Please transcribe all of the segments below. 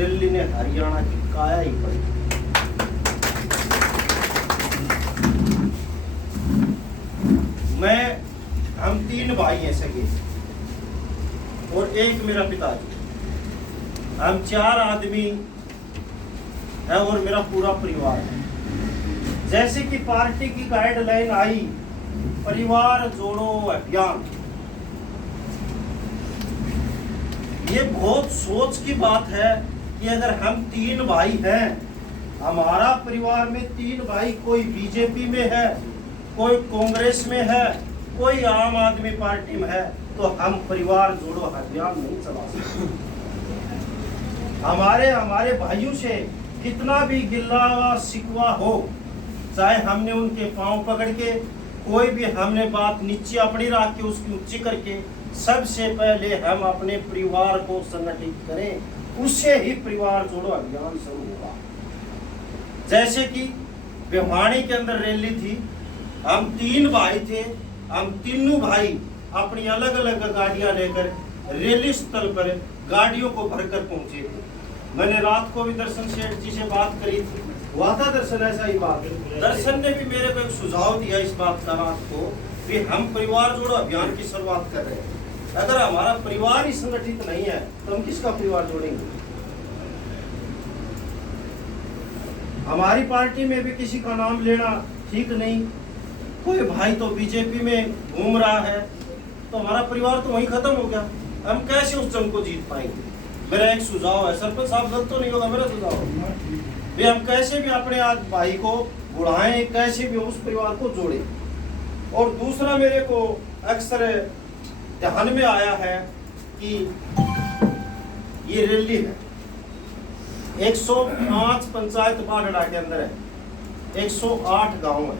दिल्ली ने हरियाणा की काया ही पड़ी। हम तीन भाई हैं सगे और एक मेरा पिताजी, हम चार आदमी हैं और मेरा पूरा परिवार है। जैसे कि पार्टी की गाइडलाइन आई, परिवार जोड़ो अभियान, ये बहुत सोच की बात है कि अगर हम तीन भाई हैं, हमारा परिवार में तीन भाई, कोई बीजेपी में है, कोई कांग्रेस में है, कोई आम आदमी पार्टी में है, तो हम परिवार जोड़ो अभियान नहीं चला सकते। हमारे भाइयों से कितना भी गिल्ला शिकवा हो, चाहे हमने उनके पांव पकड़ के कोई भी हमने बात नीचे अपनी रख के उसकी ऊंची करके, सबसे पहले हम अपने परिवार को संगठित करें, उससे ही परिवार जोड़ो अभियान शुरू होगा। जैसे कि भिवानी के अंदर रैली थी, हम तीन भाई थे, हम तीनों भाई अपनी अलग अलग गाड़ियां लेकर रैली स्थल पर गाड़ियों को भरकर पहुंचे थे। मैंने रात को भी दर्शन सेठ जी से बात करी थी, हुआ था दर्शन ऐसा ही बात। दर्शन ने भी मेरे को एक सुझाव दिया इस बात का रात को कि हम परिवार जोड़ो अभियान की शुरुआत कर रहे हैं। अगर हमारा परिवार ही संगठित नहीं है तो हम किसका परिवार जोड़ेंगे? हमारी पार्टी में भी किसी का नाम लेना ठीक नहीं। कोई भाई तो बीजेपी में घूम रहा है, तो हमारा परिवार तो वहीं खत्म हो गया। हम कैसे उस जंग को जीत पाएंगे? मेरा एक सुझाव है, सरपंच साहब गलत तो नहीं होगा मेरा सुझाव भी, हम कैसे भी अपने आज भाई को बुढ़ाएं, कैसे भी उस परिवार को जोड़ें। और दूसरा मेरे को अक्सर ध्यान में आया है कि ये रैली है 105 पंचायत बागड़ा के अंदर है, 108 गांव है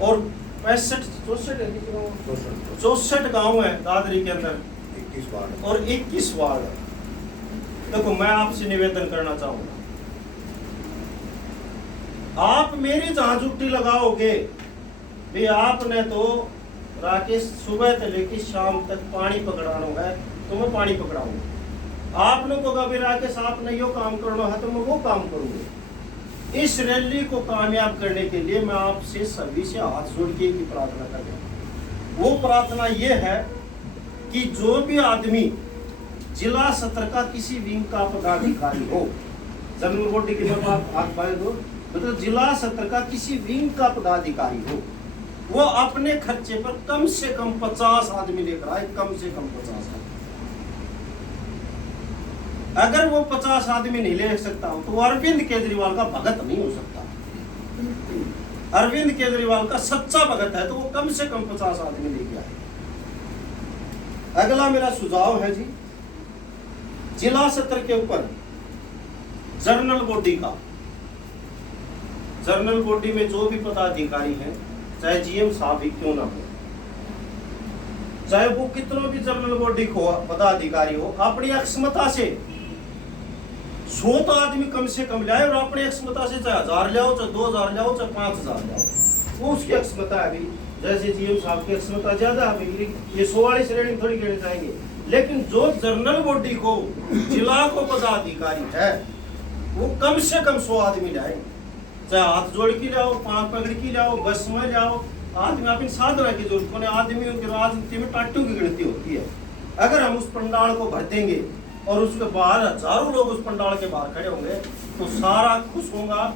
और 64 गांव है दादरी के अंदर, 21 वार्ड और 21 वार्ड है। देखो, मैं आपसे निवेदन करना चाहूंगा, आप मेरी जहां जुट्टी लगाओगे भी, आपने तो राकेश सुबह से लेकर शाम तक पानी पकड़ाना है तो मैं पानी पकड़ाऊंगा। आपने को कभी राकेश आपने यो काम करना है तो मैं वो काम करूंगा। इस रैली को कामयाब करने के लिए मैं आपसे सभी से हाथ जोड़ के की प्रार्थना कर रहा हूं। वो प्रार्थना ये है कि जो भी आदमी जिला सत्र का किसी विंग का पदाधिकारी हो, जनरल बॉडी की बात हाथ पाए दो, मतलब जिला सत्र का किसी विंग का पदाधिकारी हो, वो अपने खर्चे पर कम से कम 50 आदमी लेकर आए, कम से कम 50 आदमी। अगर वो 50 आदमी नहीं ले सकता हो तो अरविंद केजरीवाल का भगत नहीं हो सकता। अरविंद केजरीवाल का सच्चा भगत है तो वो कम से कम 50 आदमी लेके आए। अगला मेरा सुझाव है जी, जिला सत्र के ऊपर जर्नल बॉडी का, जर्नल बॉडी में जो भी पदाधिकारी हैं, चाहे जीएम साहब ही क्यों ना हो, चाहे वो कितनों भी जर्नल बॉडी को पदाधिकारी हो, अपनी अक्षमता से 100 तो आदमी कम से कम लाए और अपनी अक्षमता से चाहे 1000 लाओ, चाहे 2000 लाओ, चाहे 5000 लाओ, वो उसकी अक्षमता है। अभी जैसे जीएम साहब की अक्षमता ज्यादा है, ये 100 वाली श्रेणी थोड़ी गिने जाएंगे, लेकिन जो जर्नल बॉडी को जिला को पदाधिकारी है वो कम से कम 100 आदमी लाए, चाहे हाथ जोड़ की लाओ, पांव पकड़ की लाओ, बस में लाओ, आदमी अपनी साधना की जरूरत है। आदमियों की राजनीति में टाट्टू की गिनती होती है। अगर हम उस पंडाल को भर देंगे और उसके बाहर हजारों लोग उस पंडाल के बाहर खड़े होंगे तो सारा खुश होगा